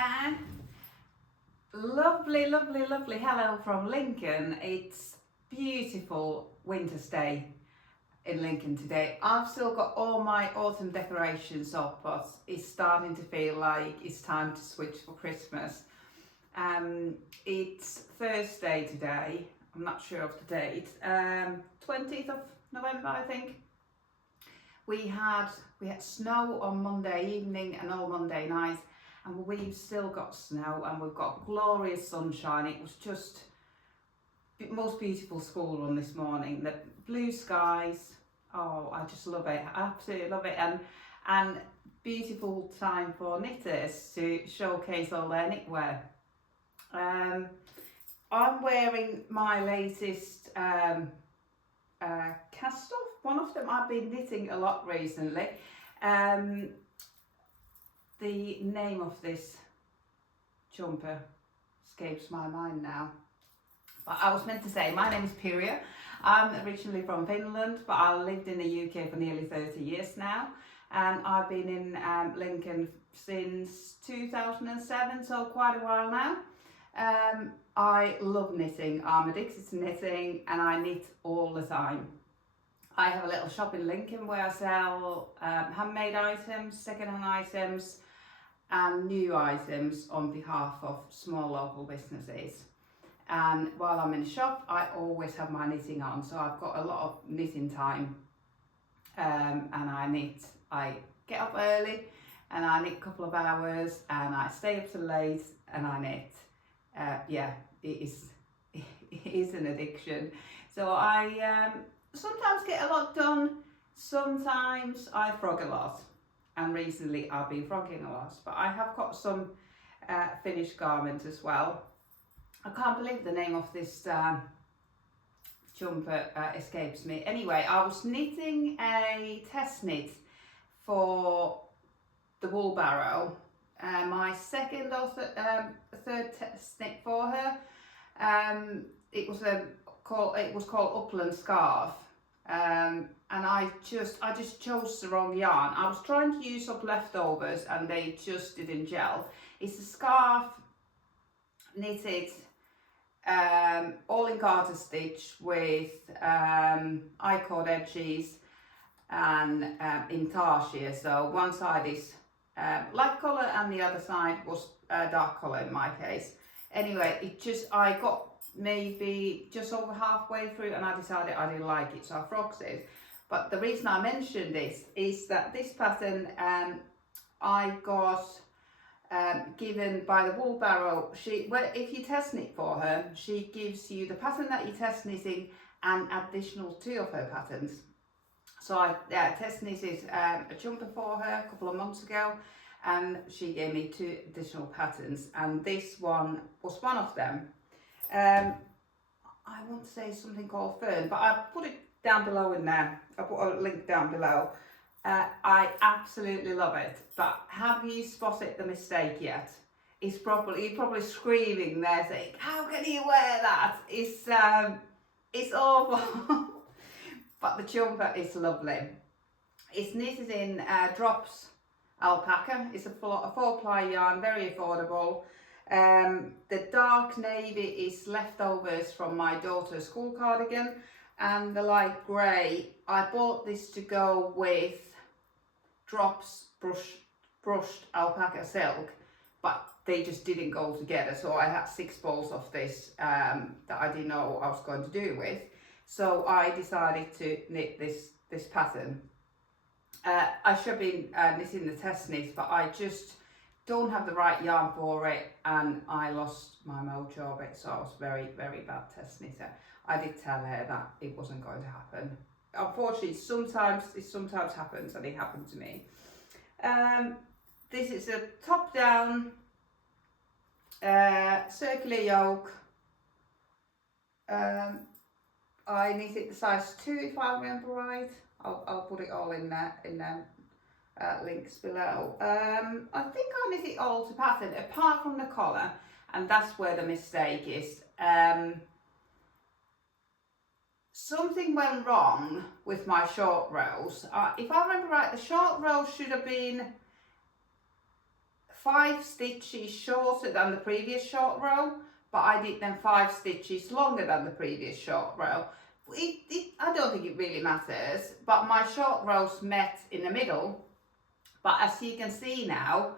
there. Lovely, lovely, lovely hello from Lincoln. It's beautiful winter's day in Lincoln today. I've still got all my autumn decorations up, but it's starting to feel like it's time to switch for Christmas. It's Thursday today. I'm not sure of the date. 20th of November, I think. We had snow on Monday evening and all Monday night, and we've still got snow and we've got glorious sunshine. It was just the most beautiful school run this morning. The blue skies, oh, I just love it. I absolutely love it. And beautiful time for knitters to showcase all their knitwear. I'm wearing my latest cast off. One of them I've been knitting a lot recently. The name of this jumper escapes my mind now. But I was meant to say, my name is Pirja. I'm originally from Finland, but I lived in the UK for nearly 30 years now. And I've been in Lincoln since 2007, so quite a while now. I love knitting. I'm addicted to knitting and I knit all the time. I have a little shop in Lincoln where I sell handmade items, second-hand items and new items on behalf of small local businesses. And while I'm in the shop, I always have my knitting on, so I've got a lot of knitting time. And I knit. I get up early and I knit a couple of hours and I stay up till late and I knit. Yeah, it is an addiction. So I sometimes get a lot done, sometimes I frog a lot, and recently I've been frogging a lot, but I have got some finished garments as well. I can't believe the name of this jumper escapes me. Anyway, I was knitting a test knit for the wool barrow. My second or third test knit for her. It was called Upland scarf, and I just chose the wrong yarn. I was trying to use up leftovers and they just didn't gel. It's a scarf knitted all in garter stitch with I-cord edges and intarsia. So one side is light colour and the other side was dark colour in my case. Anyway, I got maybe just over halfway through and I decided I didn't like it, so I frogged it. But the reason I mentioned this is that this pattern I got given by the wool barrow. If you test knit for her, she gives you the pattern that you test knitting and additional 2 of her patterns. So I test knitted a jumper for her a couple of months ago, and she gave me 2 additional patterns, and this one was one of them. I want to say something called Fern, but I put it down below in there. I put a link down below. I absolutely love it, but have you spotted the mistake yet? You're probably screaming there saying, how can you wear that? It's awful. But the jumper is lovely. It's knitted in drops alpaca. It's a 4-ply yarn, very affordable. The dark navy is leftovers from my daughter's school cardigan, and the light grey, I bought this to go with drops brushed alpaca silk, but they just didn't go together, so I had 6 balls of this that I didn't know what I was going to do with. So I decided to knit this pattern. I should have been knitting the test knit, but I just don't have the right yarn for it, and I lost my mojo of it, so I was very, very bad test knitter. I did tell her that it wasn't going to happen. Unfortunately, it sometimes happens, and it happened to me. This is a top-down circular yoke. I knitted the size 2 if I remember right. I'll put it all in there links below. I think I knit it all to pattern apart from the collar, and that's where the mistake is. Something went wrong with my short rows. If I remember right, the short rows should have been 5 stitches shorter than the previous short row, but I did them 5 stitches longer than the previous short row. I don't think it really matters, but my short rows met in the middle. But as you can see now,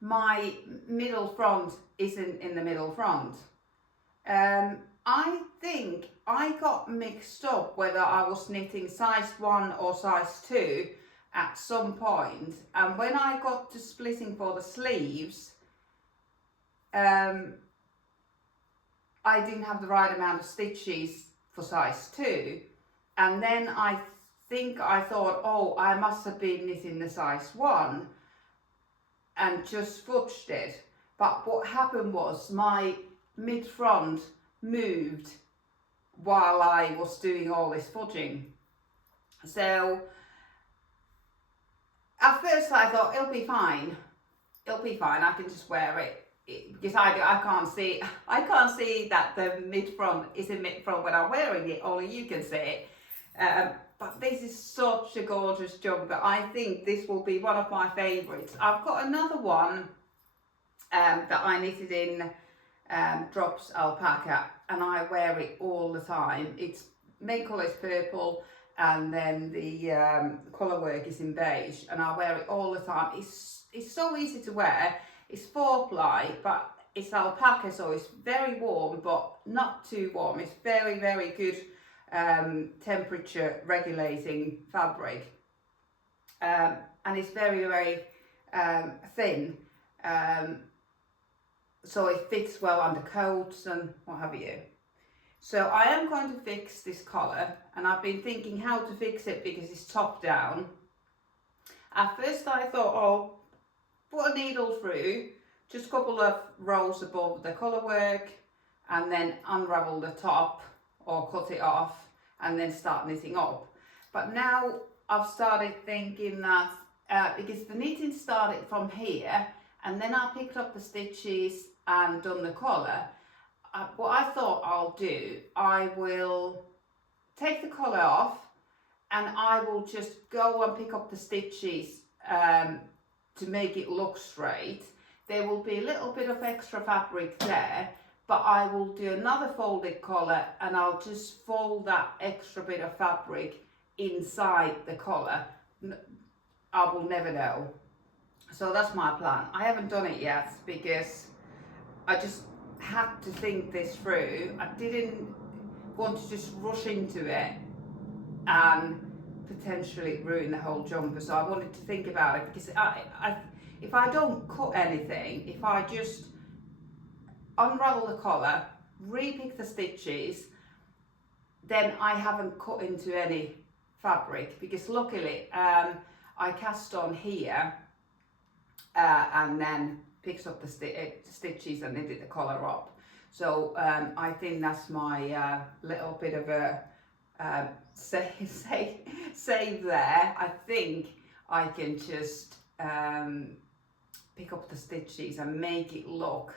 my middle front isn't in the middle front. I think I got mixed up whether I was knitting size 1 or size 2 at some point, and when I got to splitting for the sleeves, I didn't have the right amount of stitches for size 2, and then I thought, oh, I must have been knitting the size 1 and just fudged it. But what happened was my mid front moved while I was doing all this fudging. So at first I thought it'll be fine, I can just wear it, because I can't see that the mid front is in mid front when I'm wearing it, only you can see it. But this is such a gorgeous jumper. I think this will be one of my favourites. I've got another one that I knitted in Drops alpaca, and I wear it all the time. Its main colour is purple, and then the colour work is in beige, and I wear it all the time. It's so easy to wear. It's 4-ply, but it's alpaca, so it's very warm, but not too warm. It's very, very good temperature regulating fabric, and it's very, very thin, so it fits well under coats and what have you. So I am going to fix this collar, and I've been thinking how to fix it because it's top down. At first I thought, oh, put a needle through, just a couple of rows above the colour work, and then unravel the top or cut it off and then start knitting up. But now I've started thinking that because the knitting started from here, and then I picked up the stitches and done the collar, what I thought I'll do, I will take the collar off and I will just go and pick up the stitches to make it look straight. There will be a little bit of extra fabric there, but I will do another folded collar and I'll just fold that extra bit of fabric inside the collar. I will never know. So that's my plan. I haven't done it yet because I just had to think this through. I didn't want to just rush into it and potentially ruin the whole jumper, so I wanted to think about it, because if I don't cut anything, if I just unravel the collar, repick the stitches, then I haven't cut into any fabric, because luckily I cast on here and then picked up the stitches and knitted the collar up. So I think that's my little bit of a save there. I think I can just pick up the stitches and make it look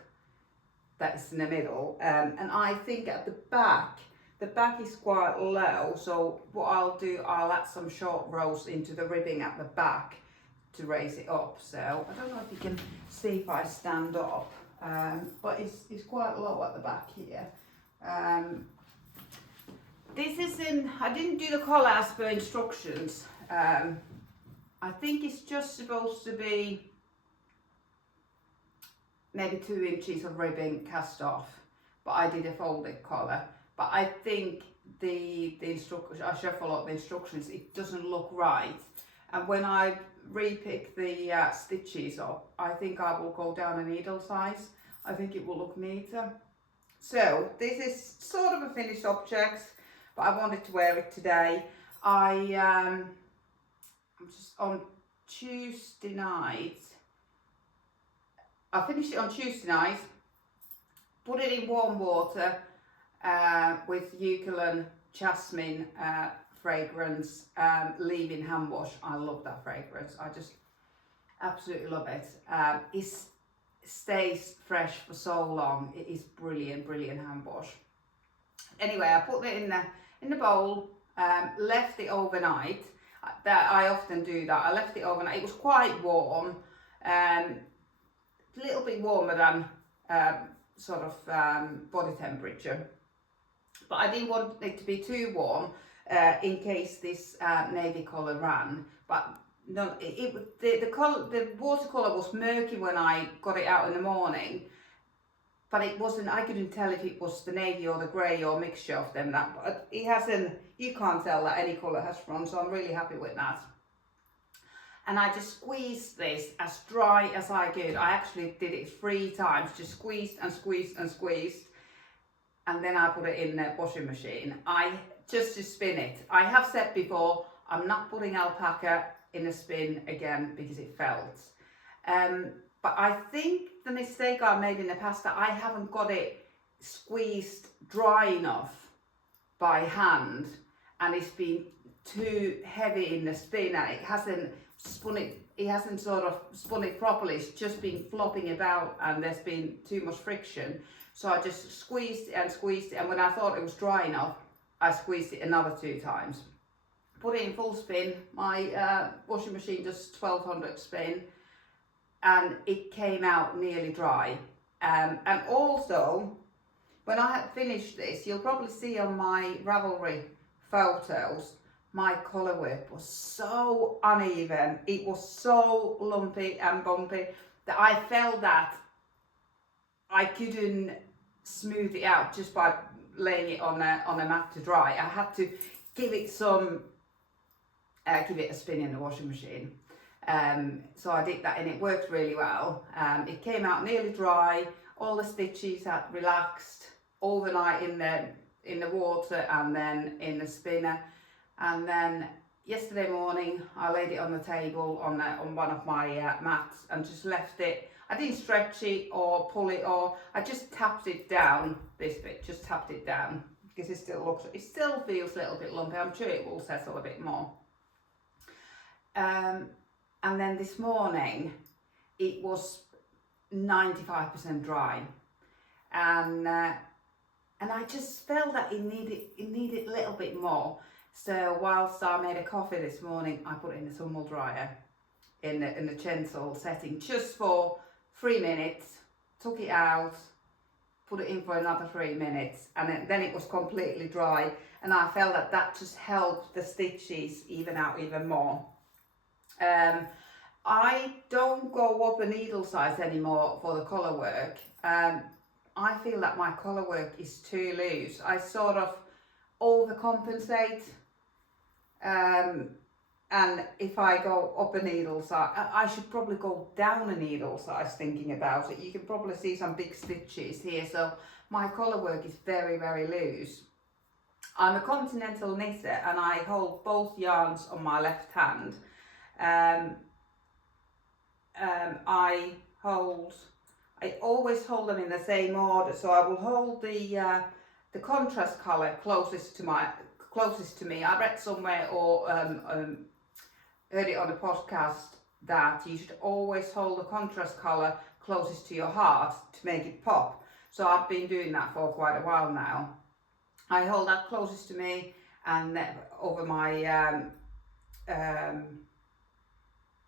that it's in the middle. And I think at the back is quite low, so what I'll do, I'll add some short rows into the ribbing at the back to raise it up. So I don't know if you can see if I stand up, but it's quite low at the back here. This is I didn't do the collar as per instructions. I think it's just supposed to be maybe 2 inches of ribbing cast off, but I did a folded collar. But I think the instructions, I should follow the instructions, it doesn't look right. And when I repick the stitches up, I think I will go down a needle size. I think it will look neater. So this is sort of a finished object, but I wanted to wear it today. I'm just on Tuesday night. I finished it on Tuesday night, put it in warm water with eucalyptus jasmine fragrance, leave-in hand wash. I love that fragrance. I just absolutely love it. It stays fresh for so long. It is brilliant, brilliant hand wash. Anyway, I put it in the bowl, left it overnight. That I often do that. I left it overnight. It was quite warm. a little bit warmer than sort of body temperature, but I didn't want it to be too warm in case this navy colour ran. But no, the watercolour was murky when I got it out in the morning, but it wasn't. I couldn't tell if it was the navy or the grey or a mixture of them. But it hasn't. You can't tell that any colour has run, so I'm really happy with that. And I just squeezed this as dry as I could. I actually did it 3 times, just squeezed and squeezed and squeezed. And then I put it in the washing machine. Just to spin it. I have said before, I'm not putting alpaca in a spin again because it felt. But I think the mistake I made in the past that I haven't got it squeezed dry enough by hand, and it's been too heavy in the spin, and it hasn't sort of spun it properly. It's just been flopping about and there's been too much friction. So I just squeezed it, and when I thought it was dry enough, I squeezed it another 2 times. Put it in full spin. My washing machine does 1200 spin, and it came out nearly dry. And also, when I had finished this, you'll probably see on my Ravelry photos, my colour work was so uneven. It was so lumpy and bumpy that I felt that I couldn't smooth it out just by laying it on a mat to dry. I had to give it a spin in the washing machine. So I did that, and it worked really well. It came out nearly dry. All the stitches had relaxed overnight in the water and then in the spinner. And then yesterday morning I laid it on the table on one of my mats and just left it. I didn't stretch it or pull it, or I just tapped it down, this bit, just tapped it down, because it still feels a little bit lumpy. I'm sure it will settle a bit more. And then this morning it was 95% dry, and I just felt that it needed a little bit more. So whilst I made a coffee this morning, I put it in the tumble dryer in the gentle setting just for 3 minutes, took it out, put it in for another 3 minutes, and then it was completely dry, and I felt that just helped the stitches even out even more. I don't go up a needle size anymore for the colour work. I feel that my colour work is too loose. I sort of overcompensate. And if I go up a needle size, I should probably go down a needle size thinking about it. You can probably see some big stitches here, so my colour work is very, very loose. I'm a continental knitter, and I hold both yarns on my left hand. I always hold them in the same order, so I will hold the contrast colour closest to me. I read somewhere or heard it on a podcast that you should always hold the contrast colour closest to your heart to make it pop. So I've been doing that for quite a while now. I hold that closest to me, and over my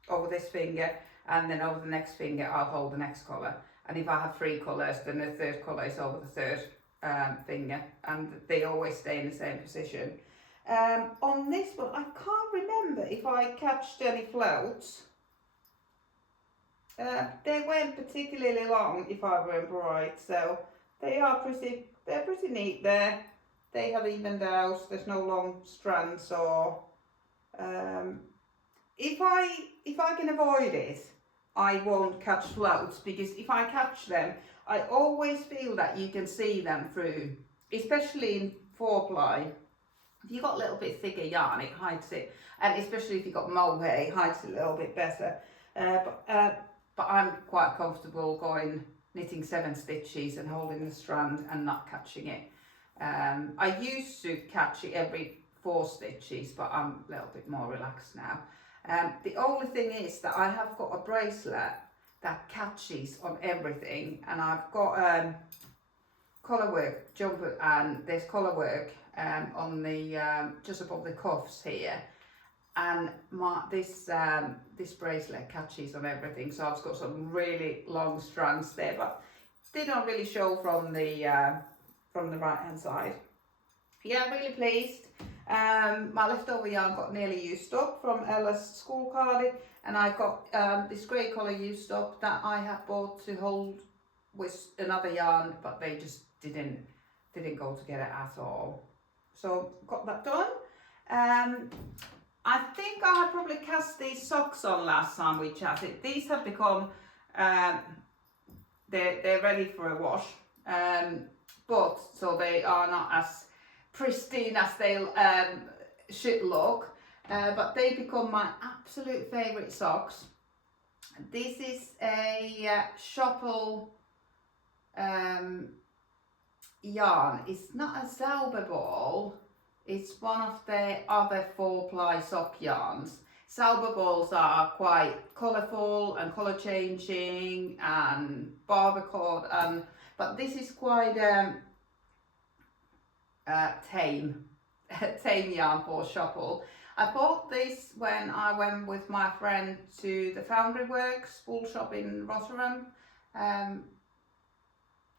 over this finger, and then over the next finger I'll hold the next colour. And if I have 3 colours, then the third colour is over the third finger, and they always stay in the same position. On this one, I can't remember if I catched any floats. They weren't particularly long, if I remember right, so they're pretty neat there. They have evened out. There's no long strands, or if I can avoid it, I won't catch floats, because if I catch them, I always feel that you can see them through, especially in 4-ply. If you've got a little bit thicker yarn, it hides it, and especially if you've got mohair, it hides it a little bit better. But I'm quite comfortable knitting 7 stitches and holding the strand and not catching it. I used to catch it every 4 stitches, but I'm a little bit more relaxed now. The only thing is that I have got a bracelet that catches on everything, and I've got collar work jumper, and there's collar work on the just above the cuffs here, and this bracelet catches on everything, so I've got some really long strands there, but they don't really show from the right hand side. Yeah, really pleased. My leftover yarn got nearly used up from Ella's school cardie, and I got this grey colour used up that I had bought to hold with another yarn, but they just didn't go together at all. So got that done. I think I had probably cast these socks on last time we chatted. These have become, they're ready for a wash, but so they are not as pristine as they should look, but they become my absolute favourite socks. This is a Shopple yarn. It's not a Zauber ball. It's one of the other 4-ply sock yarns. Zauber balls are quite colourful and colour changing and barber-cord, but this is quite tame yarn for Shopple. I bought this when I went with my friend to the Foundry Works wool shop in Rotterdam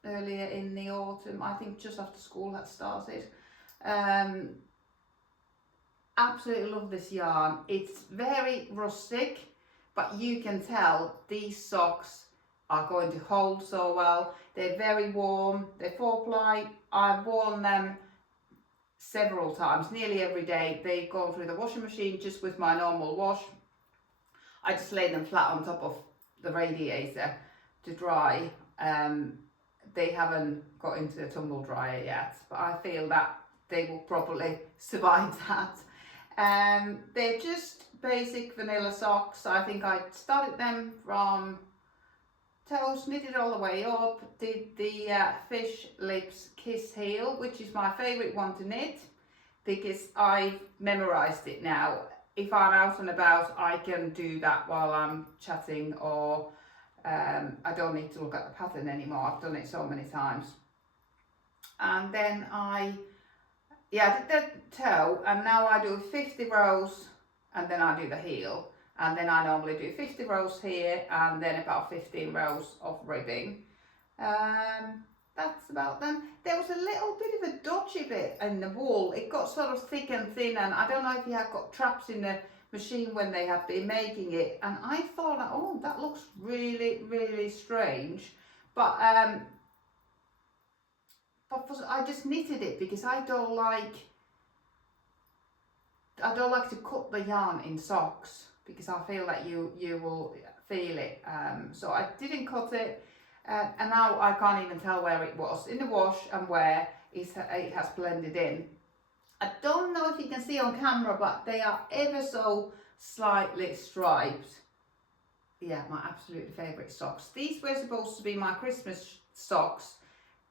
earlier in the autumn, I think just after school had started. Absolutely love this yarn. It's very rustic, but you can tell these socks are going to hold so well. They're very warm, they're 4-ply. I've worn them several times, nearly every day. They go through the washing machine just with my normal wash. I just lay them flat on top of the radiator to dry. They haven't got into the tumble dryer yet, but I feel that they will probably survive that. They're just basic vanilla socks. I think I started them from toes, knitted all the way up, did the fish lips kiss heel, which is my favourite one to knit because I've memorised it now. If I'm out and about, I can do that while I'm chatting, or I don't need to look at the pattern anymore. I've done it so many times. And then I did the toe, and now I do 50 rows and then I do the heel, and then I normally do 50 rows here and then about 15 rows of ribbing. That's about them. There was a little bit of a dodgy bit in the wool. It got sort of thick and thin, and I don't know if you have got traps in the machine when they have been making it, and I thought, oh, that looks really, really strange, but I just knitted it because I don't like to cut the yarn in socks because I feel that you will feel it. So I didn't cut it, and now I can't even tell where it was in the wash and where it has blended in. I don't know if you can see on camera, but they are ever so slightly striped. Yeah, my absolute favourite socks. These were supposed to be my Christmas socks,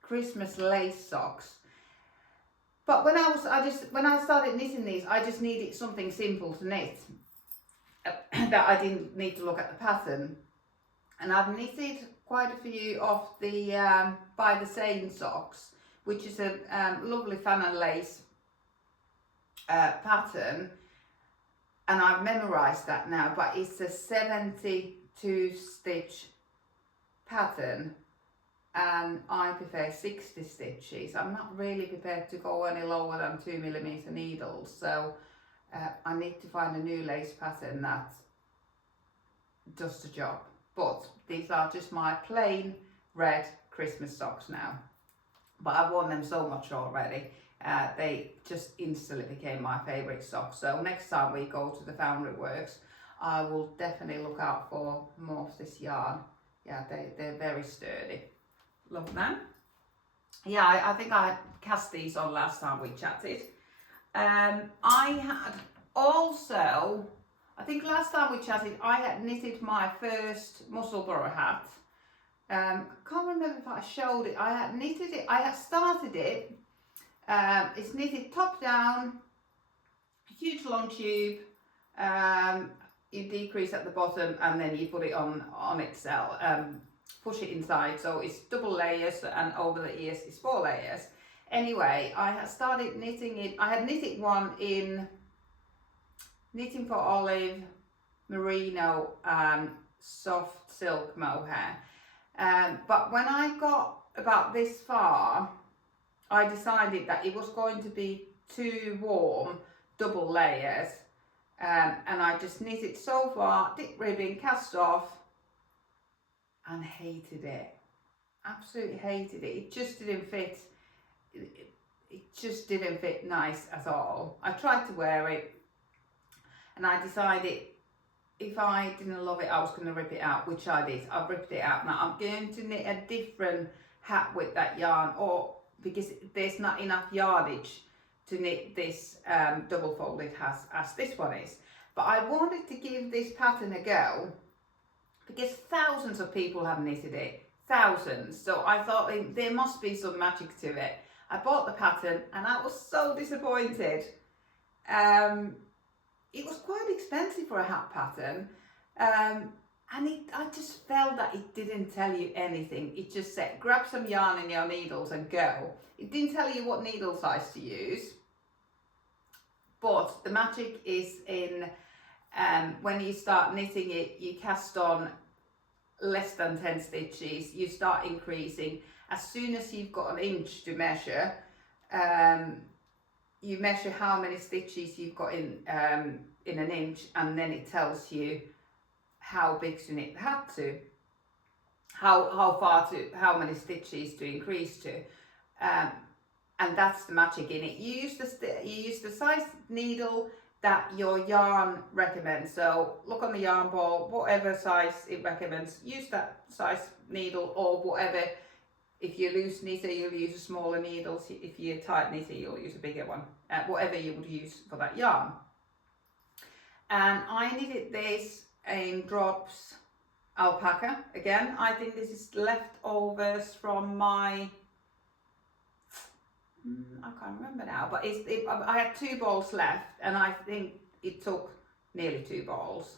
Christmas lace socks. But when I started knitting these, I just needed something simple to knit that I didn't need to look at the pattern. And I've knitted quite a few of the By the Seine socks, which is a lovely fan and lace pattern, and I've memorized that now, but it's a 72 stitch pattern and I prefer 60 stitches. I'm not really prepared to go any lower than 2mm needles, so I need to find a new lace pattern that does the job. But these are just my plain red Christmas socks now, but I've worn them so much already. They just instantly became my favourite socks. So next time we go to the Foundry Works, I will definitely look out for more of this yarn. Yeah, they're very sturdy. Love them. Yeah, I think I cast these on last time we chatted. I had also, I think last time we chatted, I had knitted my first Musselburgh hat. I can't remember if I showed it. I had knitted it, I had started it. It's knitted top down, huge long tube. You decrease at the bottom and then you put it on itself, push it inside, so it's double layers, and over the ears is 4 layers. Anyway, I had started knitting it. I had knitted one in Knitting for Olive, Merino and Soft Silk Mohair. But when I got about this far, I decided that it was going to be too warm, double layers, and I just knitted so far, dip ribbing, cast off, and hated it. Absolutely hated it. It just didn't fit. It just didn't fit nice at all. I tried to wear it, and I decided if I didn't love it, I was going to rip it out, which I did. I ripped it out. Now I'm going to knit a different hat with that yarn, or because there's not enough yardage to knit this double folded hat as this one is. But I wanted to give this pattern a go because thousands of people have knitted it, thousands. So I thought there must be some magic to it. I bought the pattern and I was so disappointed. It was quite expensive for a hat pattern, and I just felt that it didn't tell you anything. It just said grab some yarn and your needles and go. It didn't tell you what needle size to use, but the magic is in when you start knitting it, you cast on less than 10 stitches, you start increasing. As soon as you've got an inch to measure, you measure how many stitches you've got in an inch, and then it tells you how big to knit the hat to, how many stitches to increase to, and that's the magic in it. You use the size needle that your yarn recommends. So look on the yarn ball, whatever size it recommends, use that size needle, or whatever. If you're loose knitter, you'll use a smaller needle. If you're tight knitter, you'll use a bigger one. Whatever you would use for that yarn. And I knitted this in Drops Alpaca. Again, I think this is leftovers from my, I can't remember now, but I had 2 balls left, and I think it took nearly 2 balls.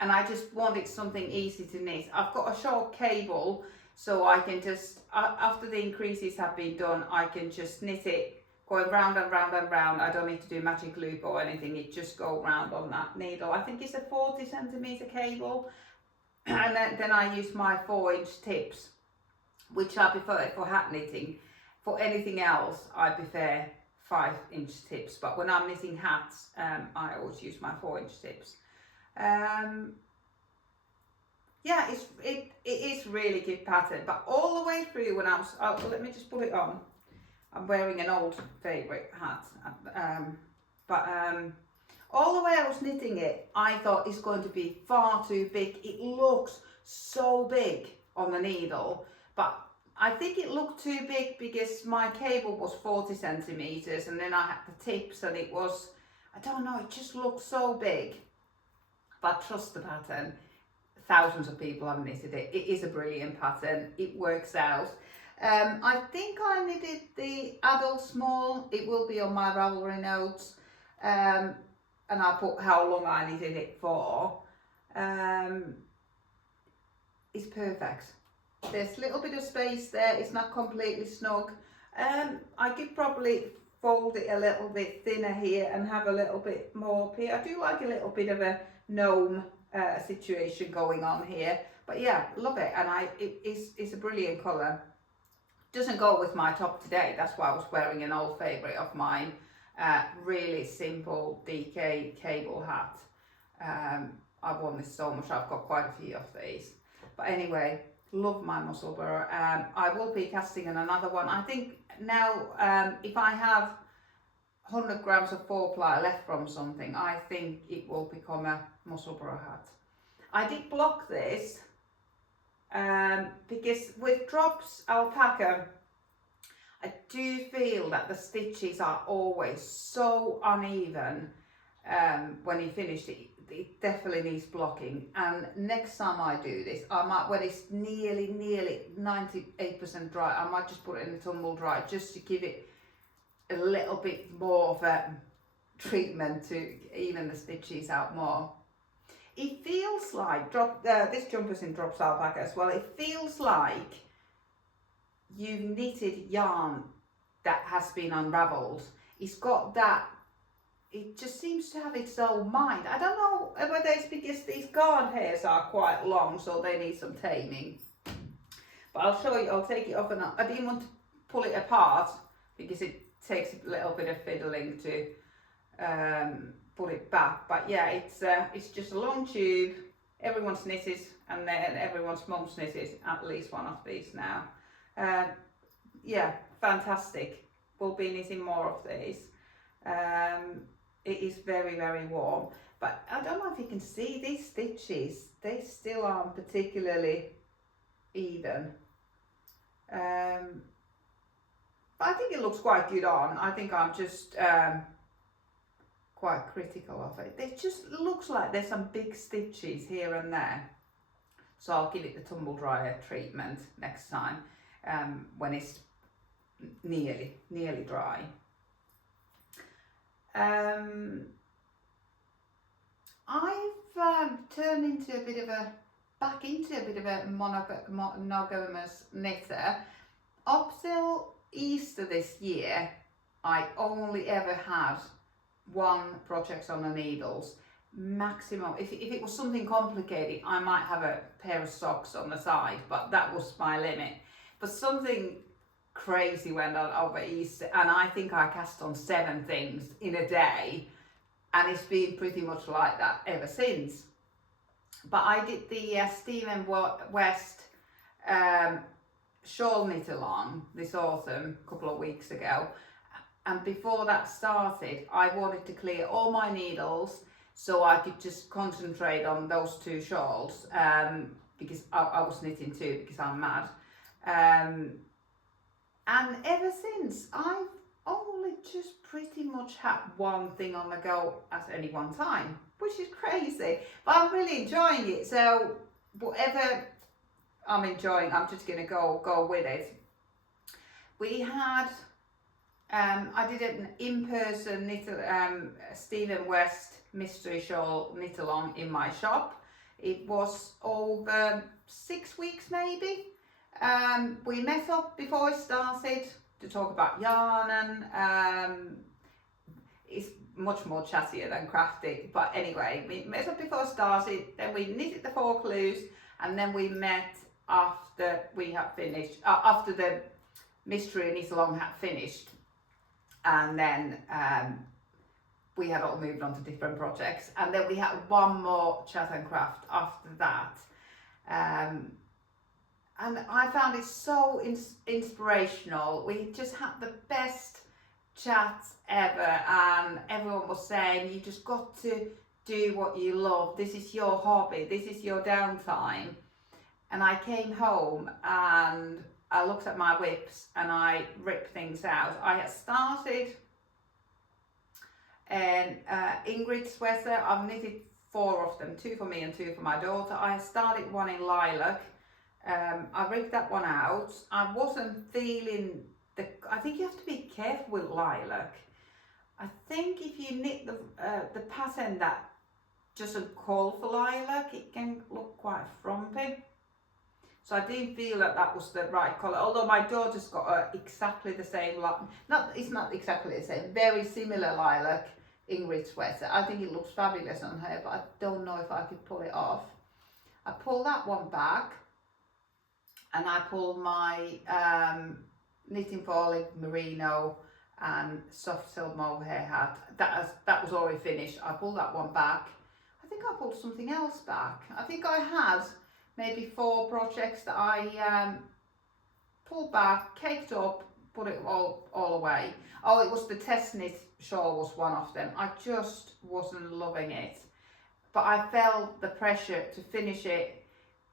And I just wanted something easy to knit. I've got a short cable, so I can just, after the increases have been done, I can just knit it going round and round and round. I don't need to do magic loop or anything. It just go round on that needle. I think it's a 40 centimeter cable, and then I use my 4-inch tips, which I prefer for hat knitting. For anything else, I prefer 5-inch tips, but when I'm knitting hats, I always use my 4-inch tips. Yeah, it is really good pattern, but all the way through when I was, let me just put it on. I'm wearing an old favourite hat, all the way I was knitting it, I thought it's going to be far too big. It looks so big on the needle, but I think it looked too big because my cable was 40 centimeters, and then I had the tips, and it was, I don't know, it just looked so big. But trust the pattern. Thousands of people have knitted it. It is a brilliant pattern. It works out. I think I knitted the adult small. It will be on my Ravelry notes. And I'll put how long I knitted it for. It's perfect. There's a little bit of space there. It's not completely snug. I could probably fold it a little bit thinner here and have a little bit more up here. I do like a little bit of a gnome situation going on here, but yeah, love it. And it's a brilliant colour. Doesn't go with my top today. That's why I was wearing an old favourite of mine, really simple DK cable hat. I've worn this so much. I've got quite a few of these, but anyway, love my Musselburgh. I will be casting in another one. I think now if I have 100 grams of 4-ply left from something, I think it will become a Musselburgh hat. I did block this because with Drops Alpaca, I do feel that the stitches are always so uneven when you finish it. It definitely needs blocking, and next time I do this, I might, when it's nearly 98% dry, I might just put it in the tumble dry just to give it a little bit more of a treatment to even the stitches out more. It feels like, this jumper's in Drops Alpaca as well, it feels like you've knitted yarn that has been unravelled. It's got that it just seems to have its own mind. I don't know whether it's because these guard hairs are quite long, so they need some taming. But I'll show you, I'll take it off, and I didn't want to pull it apart because it takes a little bit of fiddling to put it back. But yeah, it's just a long tube. Everyone's knitted, and then everyone's mum's knitted at least one of these now. Yeah, fantastic. We'll be knitting more of these. It is very, very warm, but I don't know if you can see these stitches. They still aren't particularly even. But I think it looks quite good on. I think I'm just quite critical of it. It just looks like there's some big stitches here and there. So I'll give it the tumble dryer treatment next time when it's nearly dry. I've turned into back into a bit of a monogamous knitter. Up till Easter this year, I only ever had one project on the needles. Maximum, if it was something complicated, I might have a pair of socks on the side, but that was my limit. But something crazy went on over Easter, and I think I cast on 7 things in a day, and it's been pretty much like that ever since. But I did the Stephen West shawl knit along this autumn a couple of weeks ago, and before that started I wanted to clear all my needles so I could just concentrate on those 2 shawls, because I was knitting 2 because I'm mad. And ever since, I've only just pretty much had one thing on the go at any one time, which is crazy, but I'm really enjoying it. So whatever I'm enjoying, I'm just gonna go with it. We had, I did an in-person knit, Stephen West mystery shawl knit along in my shop. It was over 6 weeks maybe. We met up before it started to talk about yarn, and it's much more chattier than crafty, but anyway, we met up before it started, then we knitted the 4 clues, and then we met after we had finished, after the mystery knit along had finished, and then we had all moved on to different projects, and then we had one more chat and craft after that. And I found it so inspirational. We just had the best chat ever, and everyone was saying, you just got to do what you love. This is your hobby, this is your downtime. And I came home and I looked at my whips and I ripped things out. I had started an Ingrid Sweater. I've knitted 4 of them, 2 for me and 2 for my daughter. I had started one in lilac. I ripped that one out. I wasn't feeling I think you have to be careful with lilac. I think if you knit the pattern that doesn't call for lilac, it can look quite frumpy. So I didn't feel that was the right colour. Although my daughter's got exactly the same, it's not exactly the same, very similar lilac Ingrid sweater. I think it looks fabulous on her, but I don't know if I could pull it off. I pulled that one back, and I pulled my knitting for olive merino and soft silk mohair hat. That was already finished. I pulled that one back. I think I pulled something else back. I think I had maybe 4 projects that I pulled back, caked up, put it all away. Oh, it was the test knit shawl was one of them. I just wasn't loving it, but I felt the pressure to finish it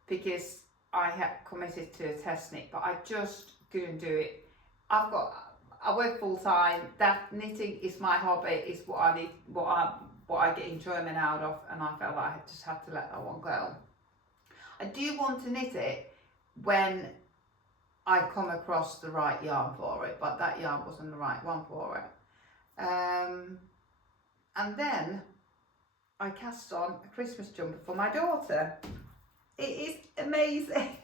because I had committed to a test knit, but I just couldn't do it. I work full time. That knitting is my hobby. It's what I need, what I get enjoyment out of, and I felt like I just had to let that one go. I do want to knit it when I come across the right yarn for it, but that yarn wasn't the right one for it. And then I cast on a Christmas jumper for my daughter. It is amazing.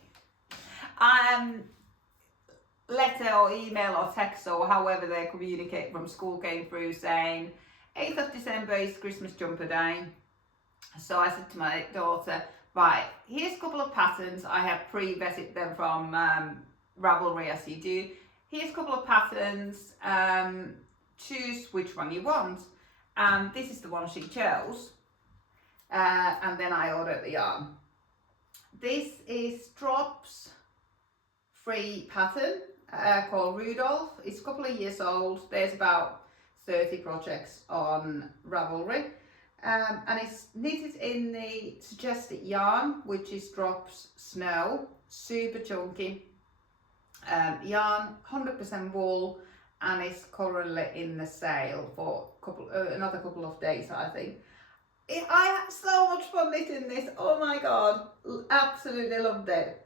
Letter or email or text or however they communicate from school came through saying 8th of December is Christmas jumper day. So I said to my daughter, right, here's a couple of patterns. I have pre-vetted them from Ravelry, as you do. Here's a couple of patterns. Choose which one you want. And this is the one she chose. And then I ordered the yarn. This is Drops free pattern called Rudolph. It's a couple of years old. There's about 30 projects on Ravelry. And it's knitted in the suggested yarn, which is Drops Snow, super chunky yarn, 100% wool, and it's currently in the sale for another couple of days, I think. I had so much fun knitting this. Oh my god, absolutely loved it.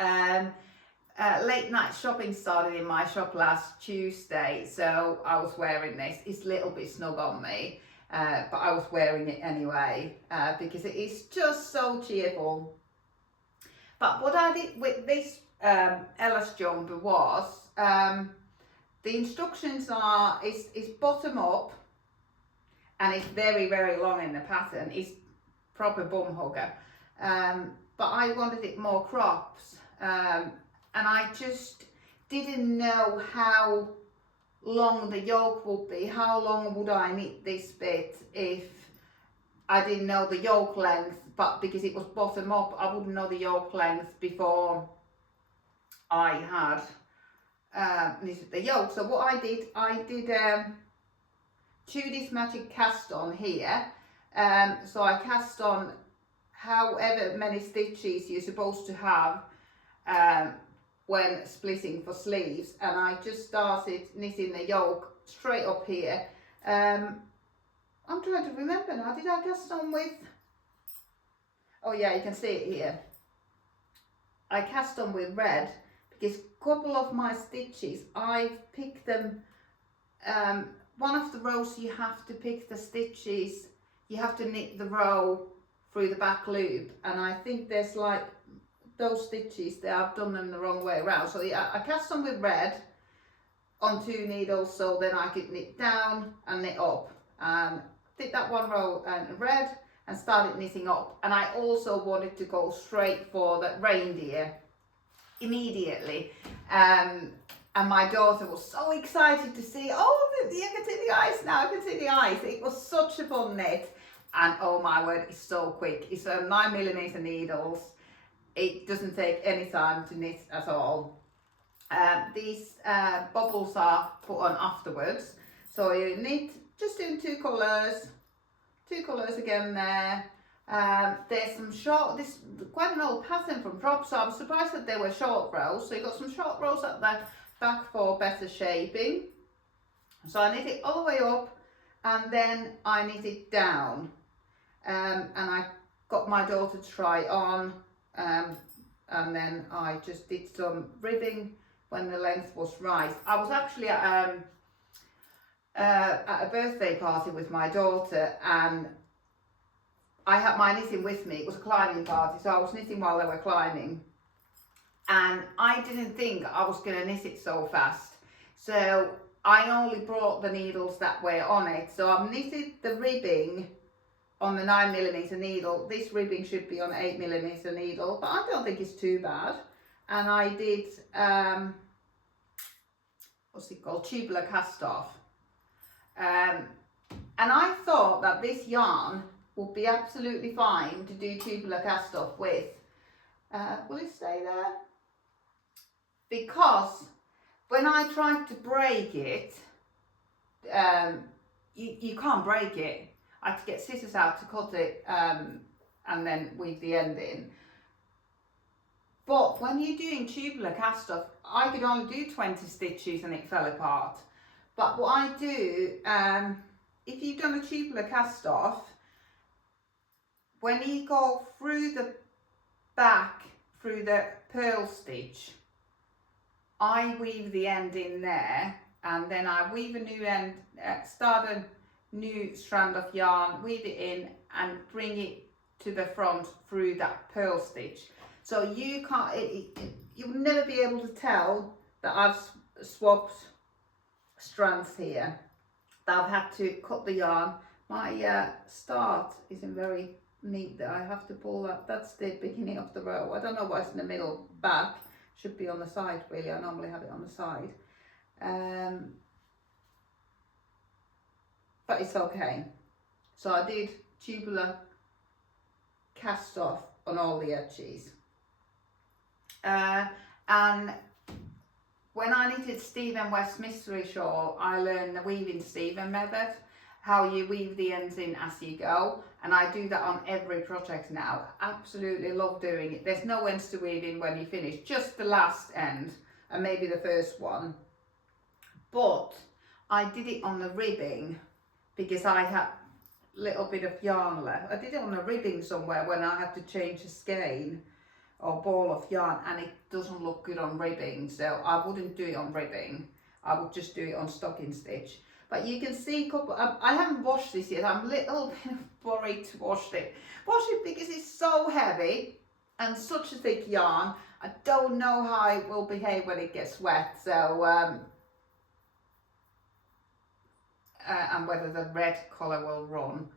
Late night shopping started in my shop last Tuesday, so I was wearing this. It's a little bit snug on me. But I was wearing it anyway because it is just so cheerful. But what I did with this Ellis jumper was, the instructions are, it's bottom up and it's very, very long in the pattern. It's proper bum hugger. But I wanted it more crops and I just didn't know how long the yoke would be. How long would I knit this bit if I didn't know the yoke length? But because it was bottom up, I wouldn't know the yoke length before I had knitted the yoke. So what I did chew this magic cast on here. So I cast on however many stitches you're supposed to have when splitting for sleeves, and I just started knitting the yoke straight up here. I'm trying to remember now, did I cast on with, oh yeah, you can see it here. I cast on with red because a couple of my stitches, I've picked them, one of the rows you have to pick the stitches, you have to knit the row through the back loop, and I think there's like those stitches there, I've done them the wrong way around. So yeah, I cast on with red on 2 needles so then I could knit down and knit up, and did that one row in red and started knitting up. And I also wanted to go straight for that reindeer immediately, and my daughter was so excited to see, oh, you can see the eyes now, I can see the eyes. It was such a fun knit, and oh my word, it's so quick. It's 9mm needles. It doesn't take any time to knit at all. These bubbles are put on afterwards. So you knit, just doing 2 colours again there. There's some short, this quite an old pattern from Drops, so I'm surprised that they were short rows. So you've got some short rows at the back for better shaping. So I knit it all the way up and then I knit it down. And I got my daughter to try on. And then I just did some ribbing when the length was right. I was actually at a birthday party with my daughter, and I had my knitting with me. It was a climbing party, so I was knitting while they were climbing, and I didn't think I was going to knit it so fast, so I only brought the needles that were on it. So I've knitted the ribbing on the 9mm needle. This ribbing should be on 8mm needle, but I don't think it's too bad. And I did, what's it called, tubular cast off. And I thought that this yarn would be absolutely fine to do tubular cast off with. Will it stay there? Because when I tried to break it, you can't break it. I had to get scissors out to cut it and then weave the end in. But when you're doing tubular cast off, I could only do 20 stitches and it fell apart. But what I do, if you've done a tubular cast off, when you go through the back, through the purl stitch, I weave the end in there, and then I weave a new end, start a new strand of yarn, weave it in and bring it to the front through that purl stitch. So you can't, you'll never be able to tell that I've swapped strands here. I've had to cut the yarn. My start isn't very neat there. I have to pull that. That's the beginning of the row. I don't know what's in the middle. Back should be on the side really. I normally have it on the side. But it's okay. So I did tubular cast off on all the edges. And when I knitted Stephen West Mystery Shawl, I learned the weaving Stephen method, how you weave the ends in as you go, and I do that on every project now. Absolutely love doing it. There's no ends to weave in when you finish, just the last end and maybe the first one. But I did it on the ribbing because I had a little bit of yarn left. I did it on the ribbing somewhere when I had to change the skein or ball of yarn, and it doesn't look good on ribbing, so I wouldn't do it on ribbing. I would just do it on stocking stitch. But you can see a couple, I haven't washed this yet. I'm a little bit worried to wash it. Wash it because it's so heavy and such a thick yarn. I don't know how it will behave when it gets wet, so and whether the red colour will run.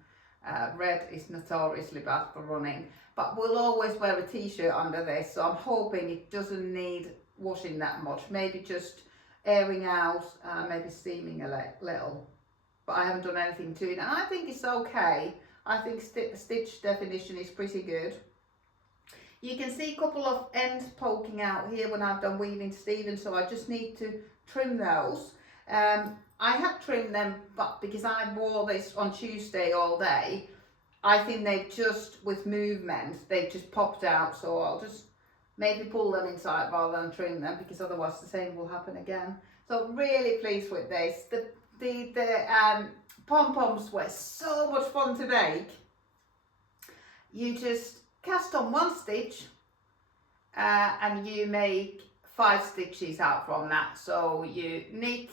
Red is notoriously bad for running, but we'll always wear a t-shirt under this, so I'm hoping it doesn't need washing that much. Maybe just airing out, maybe steaming a little, but I haven't done anything to it, and I think it's okay. I think stitch definition is pretty good. You can see a couple of ends poking out here when I've done weaving Stephen, so I just need to trim those. I have trimmed them, but because I wore this on Tuesday all day, I think they've just, with movement, they've just popped out, so I'll just maybe pull them inside rather than trim them, because otherwise the same will happen again. So really pleased with this. The pom-poms were so much fun to make. You just cast on one stitch and you make 5 stitches out from that. So you knit,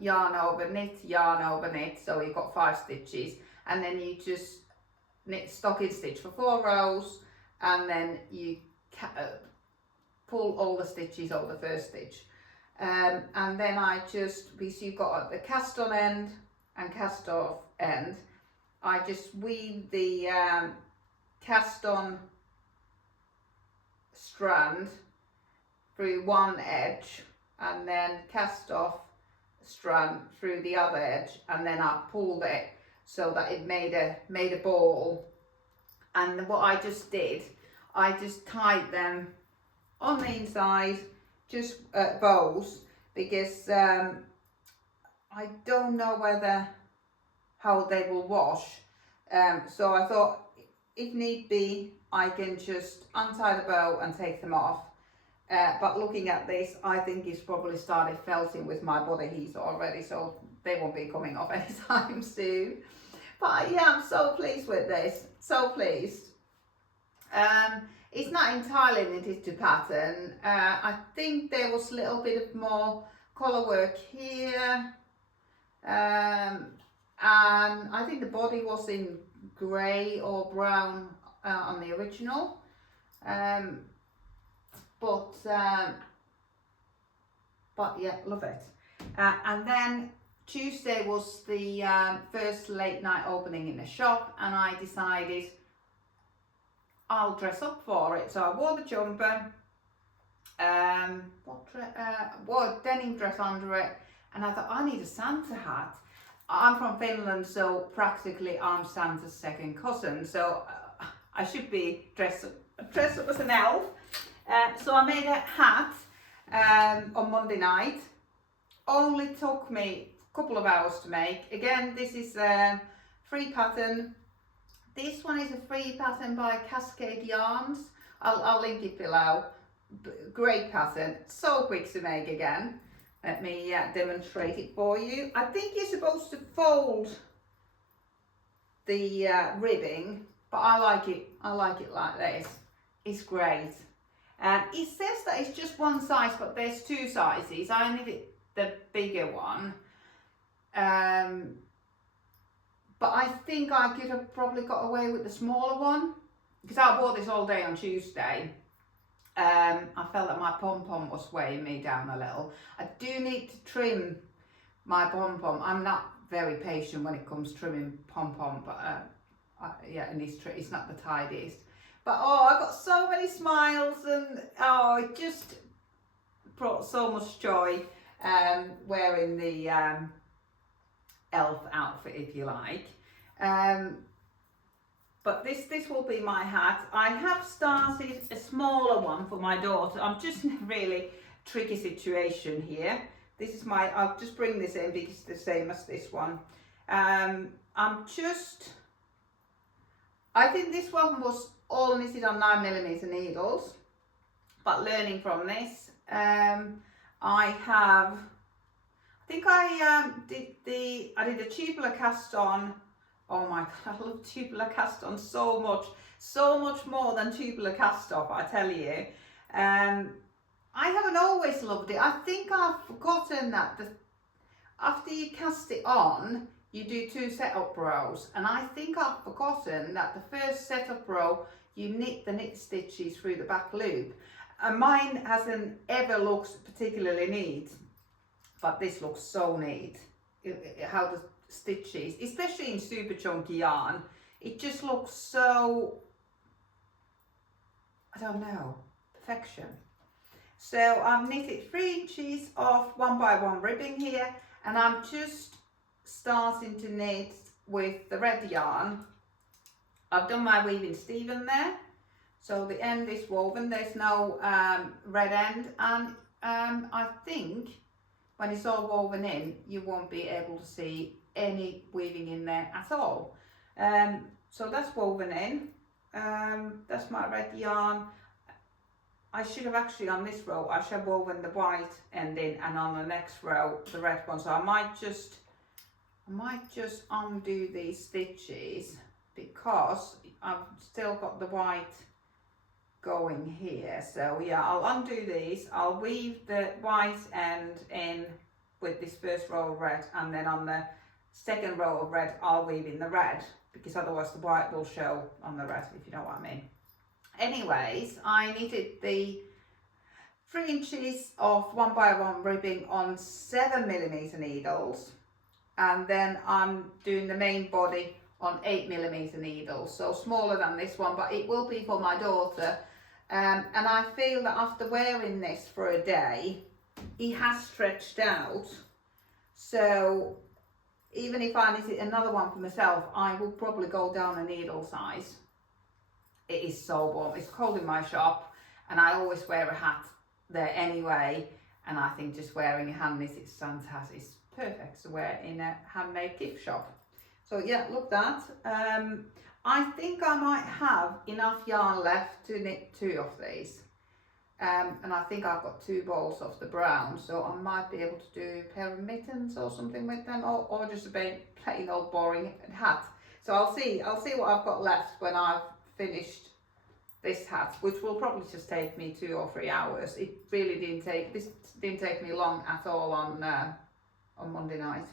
yarn over knit, so you've got 5 stitches, and then you just knit stocking stitch for 4 rows, and then you pull all the stitches over the first stitch, and then I just, because you've got the cast on end and cast off end, I just weave the cast on strand through one edge and then cast off strand through the other edge, and then I pulled it so that it made a ball. And what I just did, I just tied them on the inside, just bows, because I don't know how they will wash, so I thought if need be I can just untie the bow and take them off. But looking at this, I think it's probably started felting with my body heat already, so they won't be coming off anytime soon. But yeah, I'm so pleased with this, so pleased. It's not entirely knitted to pattern. I think there was a little bit of more colour work here, and I think the body was in grey or brown on the original. But yeah, love it. And then Tuesday was the first late night opening in the shop, and I decided I'll dress up for it. So I wore the jumper, wore a denim dress under it, and I thought I need a Santa hat. I'm from Finland, so practically I'm Santa's second cousin, so I should be dressed up as an elf. So I made a hat on Monday night. Only took me a couple of hours to make. Again, this is a free pattern. This one is a free pattern by Cascade Yarns. I'll link it below. Great pattern, so quick to make again. Let me demonstrate it for you. I think you're supposed to fold the ribbing, but I like it like this. It's great. It says that it's just one size, but there's 2 sizes. I needed the bigger one. But I think I could have probably got away with the smaller one, because I wore this all day on Tuesday. I felt that my pom-pom was weighing me down a little. I do need to trim my pom-pom. I'm not very patient when it comes to trimming pom-pom, but yeah, and it's not the tidiest. But oh, I got so many smiles, and oh, it just brought so much joy wearing the elf outfit, if you like. But this will be my hat. I have started a smaller one for my daughter. I'm just in a really tricky situation here. This is I'll just bring this in because it's the same as this one. I think this one was all knitted on 9mm needles, but learning from this, I did a tubular cast on. Oh my god, I love tubular cast on so much more than tubular cast off, I tell you. I haven't always loved it. I think I've forgotten that after you cast it on, you do 2 setup rows, and I think I've forgotten that the first setup row you knit the knit stitches through the back loop, and mine hasn't ever looked particularly neat, but this looks so neat. How the stitches, especially in super chunky yarn, it just looks so, I don't know, perfection. So I've knitted 3 inches of 1x1 ribbing here, and I'm just starting to knit with the red yarn. I've done my weaving Stephen there, so the end is woven, there's no red end, and I think when it's all woven in, you won't be able to see any weaving in there at all. So that's woven in. That's my red yarn. I should have actually, on this row, I should have woven the white end in, and on the next row the red one. So I might just undo these stitches because I've still got the white going here. So yeah, I'll undo these. I'll weave the white end in with this first row of red, and then on the second row of red I'll weave in the red, because otherwise the white will show on the red, if you know what I mean. Anyways, I knitted the 3 inches of 1x1 ribbing on 7mm needles, and then I'm doing the main body on 8mm needles, so smaller than this one, but it will be for my daughter. And I feel that after wearing this for a day, he has stretched out, so even if I knitted another one for myself, I will probably go down a needle size. It is so warm, it's cold in my shop, and I always wear a hat there anyway, and I think just wearing a hand knitted Santa hat is perfect to wear in a handmade gift shop. So yeah, look that. I think I might have enough yarn left to knit 2 of these, and I think I've got 2 balls of the brown, so I might be able to do a pair of mittens or something with them, or just a plain old boring hat. So I'll see what I've got left when I've finished this hat, which will probably just take me 2 or 3 hours. It really didn't take me long at all on Monday night.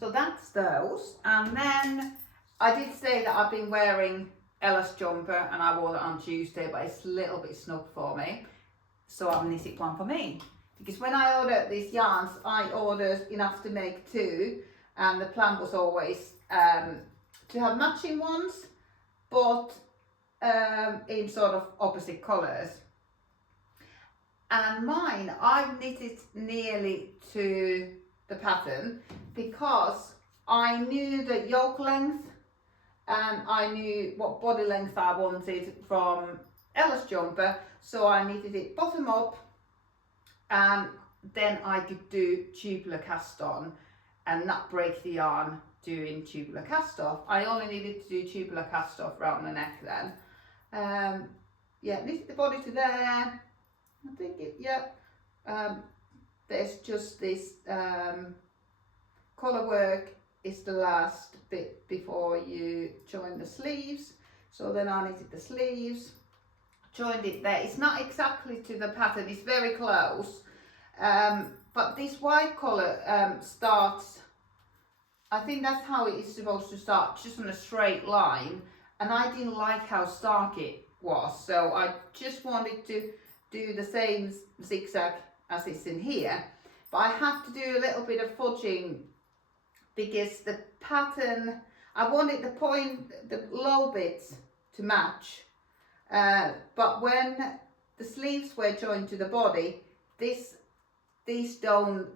So that's those, and then I did say that I've been wearing Ellis Jumper, and I wore it on Tuesday, but it's a little bit snug for me, so I've knitted one for me, because when I ordered these yarns, I ordered enough to make 2, and the plan was always to have matching ones, but in sort of opposite colours. And mine, I've knitted nearly to the pattern, because I knew the yoke length and I knew what body length I wanted from Ellis Jumper, so I knitted it bottom up, and then I could do tubular cast on and not break the yarn doing tubular cast off. I only needed to do tubular cast off around the neck then. Yeah, knitted the body to there. I think there's just this collar work is the last bit before you join the sleeves. So then I knitted the sleeves, joined it there. It's not exactly to the pattern, it's very close. But this white collar starts, I think that's how it is supposed to start, just on a straight line. And I didn't like how stark it was, so I just wanted to do the same zigzag as it's in here. But but I have to do a little bit of fudging because the pattern, I wanted the low bits to match, but when the sleeves were joined to the body, these don't,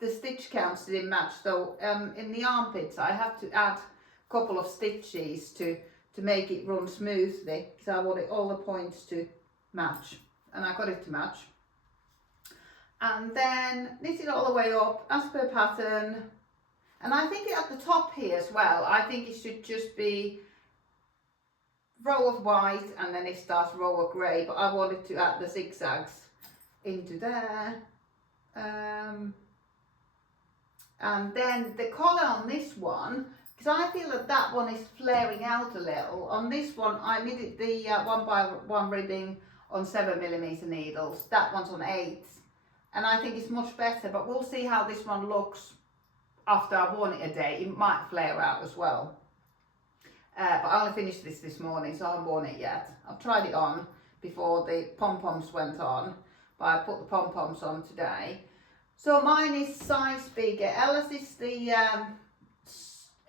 the stitch counts didn't match. So in the armpits I have to add a couple of stitches to make it run smoothly, because I wanted all the points to match, and I got it to match. And then knit it all the way up as per pattern. And I think at the top here as well, I think it should just be row of white and then it starts row of grey, but I wanted to add the zigzags into there. And then the collar on this one, because I feel that one is flaring out a little. On this one, I knitted the 1x1 ribbing on 7mm needles. That one's on 8, and I think it's much better, but we'll see how this one looks after I've worn it a day. It might flare out as well. But I only finished this morning, so I haven't worn it yet. I've tried it on before the pom-poms went on, but I put the pom-poms on today. So mine is size bigger. Ellis is the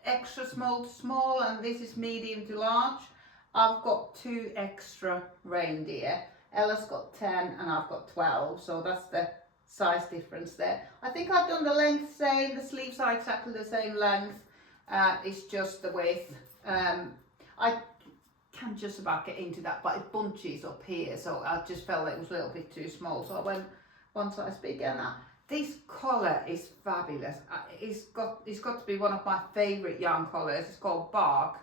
extra small to small, and this is medium to large. I've got 2 extra reindeer. Ellis got 10 and I've got 12, so that's the size difference there. I think I've done the length same, the sleeves are exactly the same length, it's just the width. I can just about get into that, but it bunches up here, so I just felt it was a little bit too small, so I went one size bigger. Now this collar is fabulous. It's got to be one of my favourite yarn collars. It's called Bark,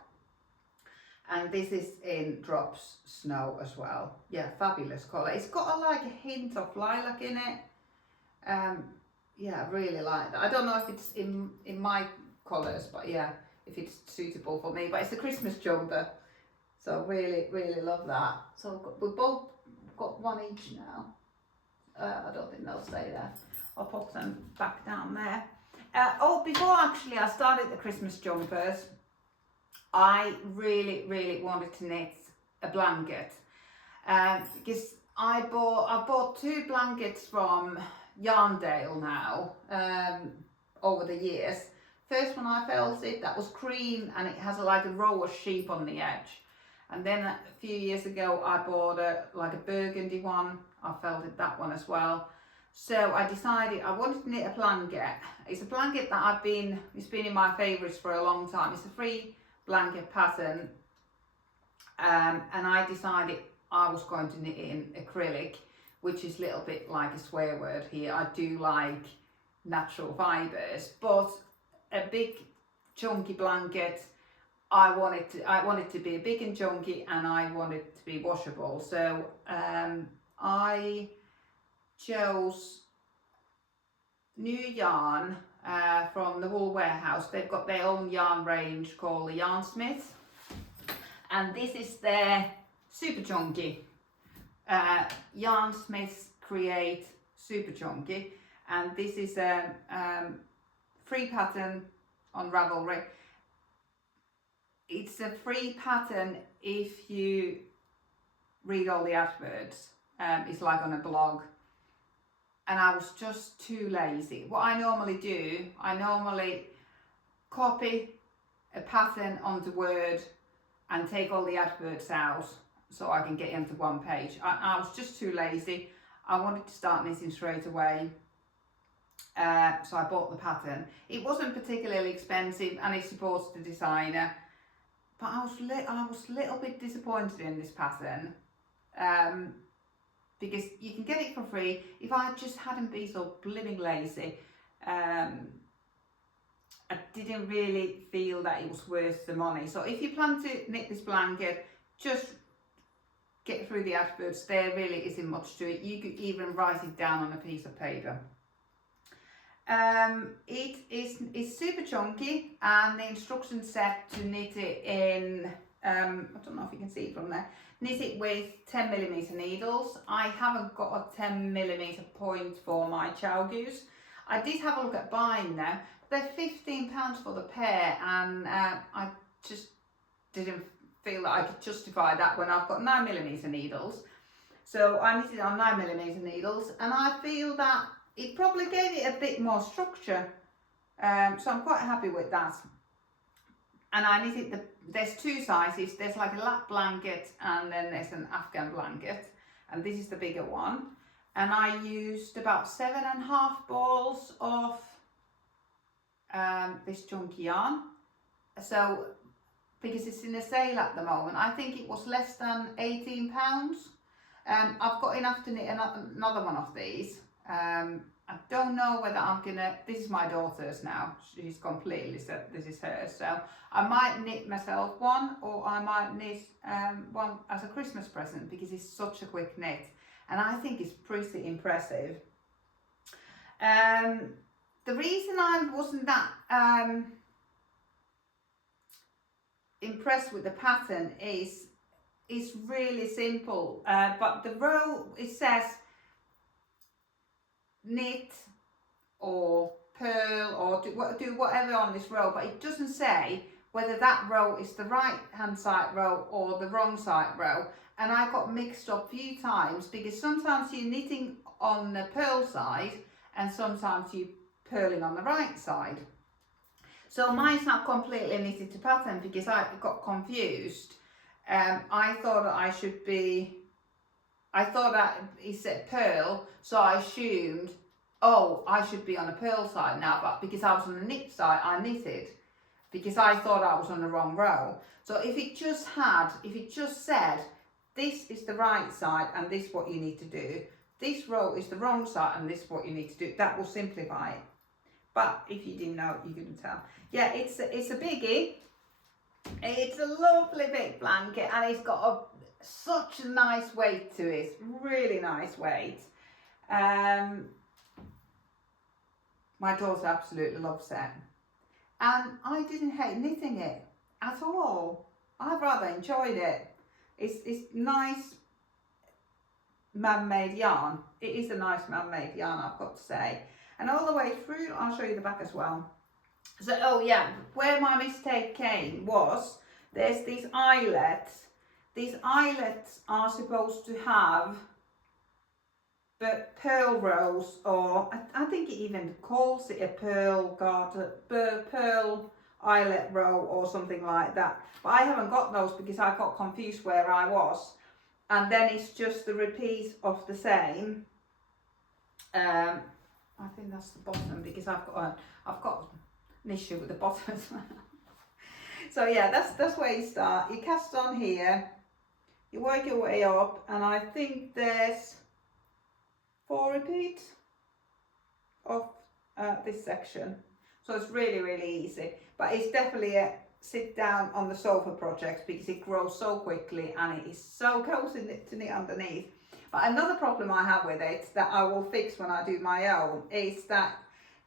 and this is in Drops Snow as well. Yeah, fabulous collar. It's got like a hint of lilac in it. Yeah, I really like that. I don't know if it's in my colours, but yeah, if it's suitable for me. But it's a Christmas jumper, so really love that. So we've both got one each now. I don't think they'll stay there. I'll pop them back down there. Oh, before actually I started the Christmas jumpers, I really wanted to knit a blanket, because I bought 2 blankets from Yarndale now, over the years. First one I felt it, that was cream, and it has like a row of sheep on the edge. And then a few years ago I bought like a burgundy one. I felt it, that one as well. So I decided I wanted to knit a blanket. It's a blanket that it's been in my favourites for a long time. It's a free blanket pattern, and I decided I was going to knit it in acrylic, which is a little bit like a swear word here. I do like natural fibres, but a big chunky blanket, I wanted to be big and chunky, and I wanted it to be washable. So I chose new yarn from the Wool Warehouse. They've got their own yarn range called the Yarn Smith, and this is their super chunky Yarn Smiths Create Super Chunky, and this is a free pattern on Ravelry. It's a free pattern if you read all the adverts. It's like on a blog, and I was just too lazy. What I normally do, I normally copy a pattern onto Word and take all the adverts out so I can get into one page. I was just too lazy. I wanted to start knitting straight away, so I bought the pattern. It wasn't particularly expensive, and it supports the designer, but I was a little bit disappointed in this pattern, because you can get it for free. If I just hadn't been so blimmin' lazy, I didn't really feel that it was worth the money. So if you plan to knit this blanket, just get through the adverts. There really isn't much to it. You could even write it down on a piece of paper. It's super chunky, and the instructions said to knit it in, I don't know if you can see it from there, knit it with 10mm needles. I haven't got a 10mm point for my chow goose. I did have a look at buying them. They're £15 for the pair, and I just didn't feel that I could justify that when I've got 9mm needles. So I knitted on 9mm needles, and I feel that it probably gave it a bit more structure, so I'm quite happy with that. And I knitted there's two sizes. There's like a lap blanket and then there's an Afghan blanket, and this is the bigger one. And I used about 7.5 balls of this chunky yarn. So because it's in a sale at the moment, I think it was less than £18. I've got enough to knit another one of these. I don't know whether I'm gonna, this is my daughter's now, she's completely said this is hers, so I might knit myself one, or I might knit one as a Christmas present, because it's such a quick knit and I think it's pretty impressive. The reason I wasn't that impressed with the pattern is really simple, but the row, it says knit or purl or do whatever on this row, but it doesn't say whether that row is the right hand side row or the wrong side row. And I got mixed up a few times, because sometimes you're knitting on the purl side and sometimes you're purling on the right side. So mine's not completely knitted to pattern because I got confused. I thought that it said purl, so I assumed, oh, I should be on the purl side now, but because I was on the knit side, I knitted, because I thought I was on the wrong row. So if it just said, this is the right side and this is what you need to do, this row is the wrong side and this is what you need to do, that will simplify it. But if you didn't know, you couldn't tell. Yeah, it's a biggie. It's a lovely big blanket and it's got such a nice weight to it, really nice weight. My daughter absolutely loves it, and I didn't hate knitting it at all. I rather enjoyed it. It's nice man-made yarn. It is a nice man-made yarn, I've got to say. And all the way through, I'll show you the back as well. So, oh yeah, where my mistake came was, there's these eyelets. These eyelets are supposed to have the purl rows, or I think it even calls it a purl eyelet row or something like that. But I haven't got those because I got confused where I was. And then it's just the repeat of the same. I think that's the bottom, because I've got an issue with the bottom as well. So yeah, that's where you start. You cast on here, you work your way up, and I think there's 4 repeats of this section. So it's really, really easy, but it's definitely a sit down on the sofa project because it grows so quickly and it is so cozy to knit underneath. But another problem I have with it that I will fix when I do my own is that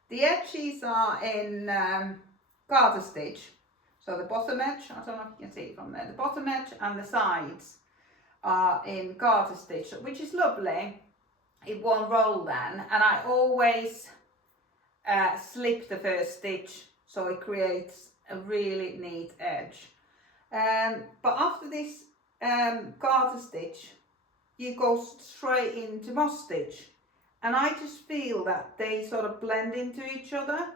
the edges are in garter stitch. So the bottom edge, I don't know if you can see it from there, the bottom edge and the sides are in garter stitch, which is lovely. It won't roll then, and I always slip the first stitch so it creates a really neat edge. But after this garter stitch, you go straight into moss stitch, and I just feel that they sort of blend into each other.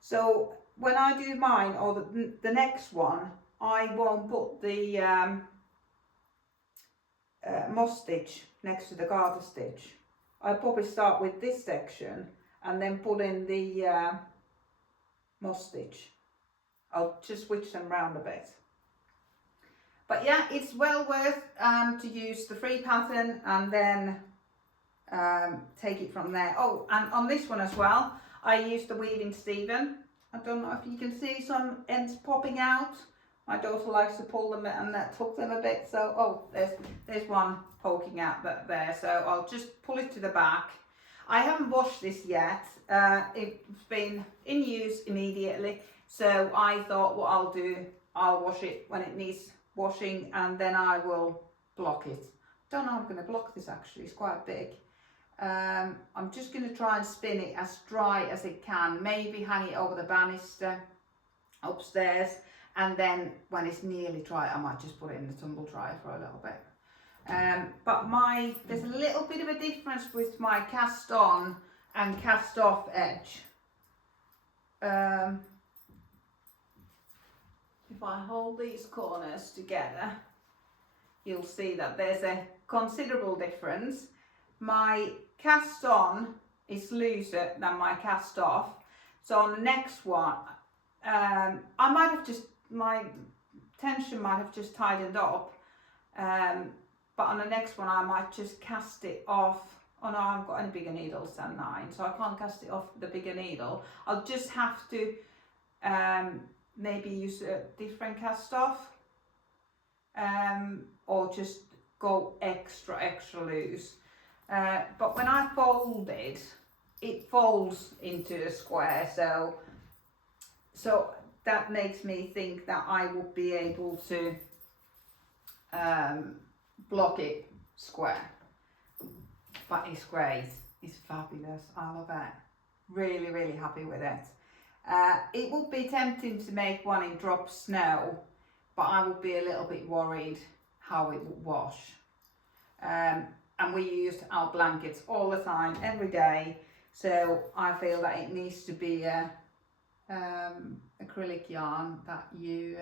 So when I do mine, or the next one, I won't put the moss stitch next to the garter stitch. I'll probably start with this section and then put in the moss stitch. I'll just switch them round a bit. But yeah, it's well worth to use the free pattern and then take it from there. Oh, and on this one as well, I used the weaving Stephen. I don't know if you can see some ends popping out. My daughter likes to pull them and tuck them a bit. So, oh, there's one poking out there. So I'll just pull it to the back. I haven't washed this yet. It's been in use immediately. So I thought what I'll do, I'll wash it when it needs washing, and then I will block it. Don't know how I'm going to block this actually, it's quite big. I'm just going to try and spin it as dry as it can, maybe hang it over the banister upstairs, and then when it's nearly dry I might just put it in the tumble dryer for a little bit. But there's a little bit of a difference with my cast on and cast off edge. If I hold these corners together, you'll see that there's a considerable difference. My cast on is looser than my cast off. So on the next one, I might have just, my tension might have just tightened up. But on the next one, I might just cast it off. Oh no, I haven't got any bigger needles than 9, so I can't cast it off the bigger needle. I'll just have to maybe use a different cast off, or just go extra loose. But when I fold it, it folds into a square, so that makes me think that I will be able to block it square. But it's great, it's fabulous, I love it. Really happy with it. It would be tempting to make one in drop snow, but I would be a little bit worried how it would wash. And we use our blankets all the time, every day, so I feel that it needs to be a acrylic yarn that you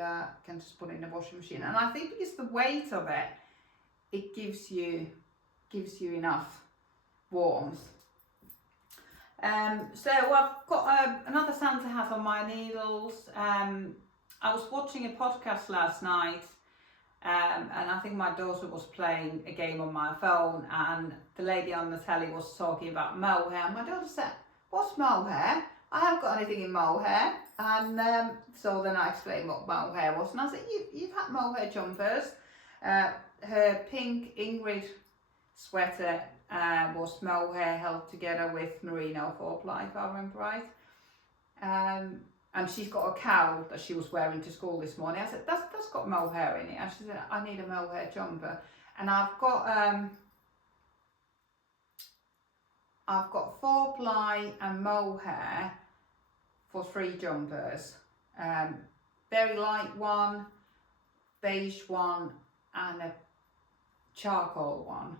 can just put in the washing machine. And I think because the weight of it, it gives you enough warmth. So I've got another Santa hat on my needles. I was watching a podcast last night, and I think my daughter was playing a game on my phone, and the lady on the telly was talking about mohair. My daughter said, "What's mohair? I haven't got anything in mohair." And so then I explained what mohair was, and I said, "You've had mohair jumpers." Her pink Ingrid Sweater was mohair held together with merino 4-ply, if I remember right. And she's got a cowl that she was wearing to school this morning. I said, that's got mohair in it. And she said, I need a mohair jumper. And I've got 4-ply and mohair for 3 jumpers. Very light one, beige one, and a charcoal one.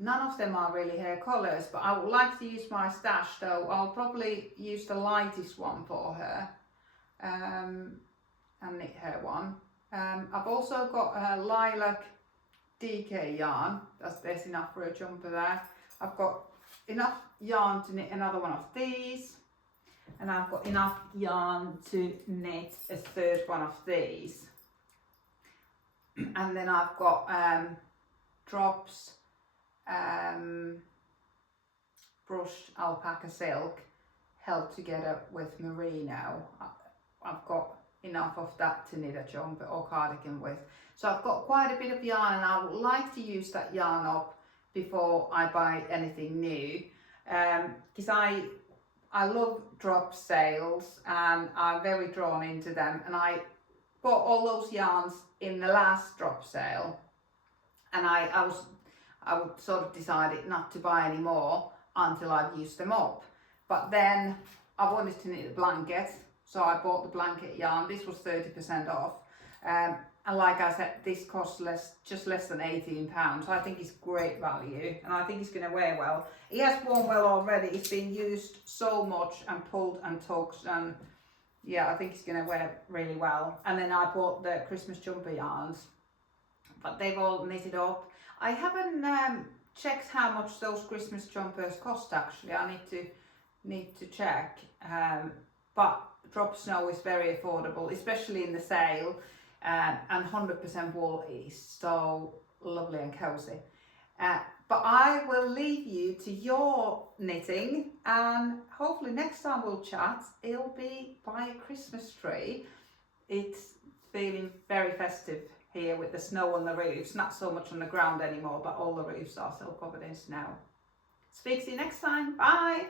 None of them are really her colours, but I would like to use my stash, so I'll probably use the lightest one for her and knit her one. I've also got a lilac DK yarn. There's enough for a jumper there. I've got enough yarn to knit another one of these, and I've got enough yarn to knit a 3rd one of these. And then I've got drops, brushed alpaca silk held together with merino. I've got enough of that to knit a jumper or cardigan with. So I've got quite a bit of yarn, and I would like to use that yarn up before I buy anything new, because I love drop sales and I'm very drawn into them, and I bought all those yarns in the last drop sale, and I would sort of decided not to buy any more until I've used them up. But then I wanted to knit a blanket, so I bought the blanket yarn. This was 30% off, and like I said, this costs just less than £18. So I think it's great value, and I think it's going to wear well. It has worn well already. It's been used so much and pulled and tucked, and yeah, I think it's going to wear really well. And then I bought the Christmas jumper yarns, but they've all knitted up. I haven't checked how much those Christmas jumpers cost actually. I need to check. But drop snow is very affordable, especially in the sale, and 100% wool is so lovely and cozy. But I will leave you to your knitting, and hopefully next time we'll chat, it'll be by a Christmas tree. It's feeling very festive here with the snow on the roofs, not so much on the ground anymore, but all the roofs are still covered in snow. Speak to you next time. Bye.